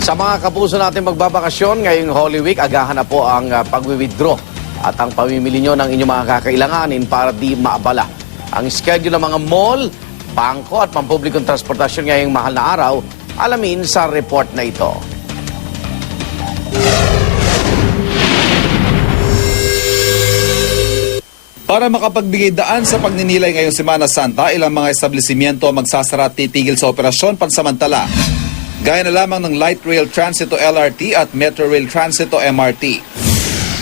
Sa mga kapuso natin magbabakasyon ngayong Holy Week, agahan na po ang pag-withdraw at ang pamimili nyo ng inyong mga kakailanganin para di maabala. Ang schedule ng mga mall, bangko at pampublikong transportasyon ngayong mahal na araw, alamin sa report na ito. Para makapagbigay daan sa pagninilay ngayong Semana Santa, ilang mga establishmento magsasara at titigil sa operasyon pansamantala. Gaya na lamang ng Light Rail Transit o LRT at Metro Rail Transit o MRT.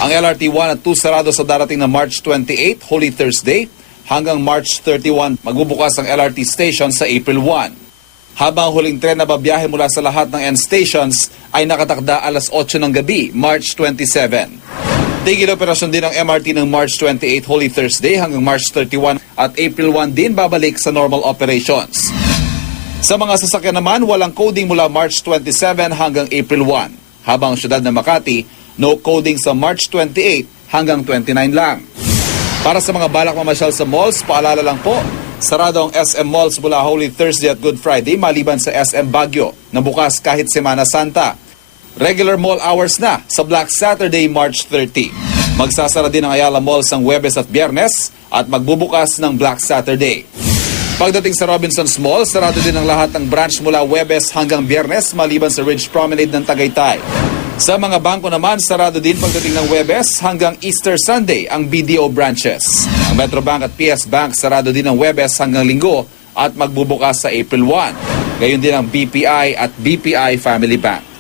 Ang LRT 1 at 2 sarado sa darating na March 28, Holy Thursday, hanggang March 31 magbubukas ang LRT station sa April 1. Habang huling tren na babiyahe mula sa lahat ng end stations ay nakatakda alas 8 ng gabi, March 27. Tigil operasyon din ang MRT ng March 28 Holy Thursday hanggang March 31 at April 1 din babalik sa normal operations. Sa mga sasakyan naman, walang coding mula March 27 hanggang April 1. Habang ang syudad ng Makati, no coding sa March 28 hanggang 29 lang. Para sa mga balak mamasyal sa malls, paalala lang po, sarado ang SM Malls mula Holy Thursday at Good Friday maliban sa SM Baguio na bukas kahit Semana Santa. Regular mall hours na sa Black Saturday, March 30. Magsasara din ang Ayala Malls ang Huwebes at Biyernes at magbubukas ng Black Saturday. Pagdating sa Robinsons Mall, sarado din ang lahat ng branch mula Huwebes hanggang Biyernes maliban sa Ridge Promenade ng Tagaytay. Sa mga bangko naman, sarado din pagdating ng Huwebes hanggang Easter Sunday ang BDO branches. Ang Metrobank at PS Bank sarado din ng Huwebes hanggang Linggo at magbubukas sa April 1. Gayon din ang BPI at BPI Family Bank.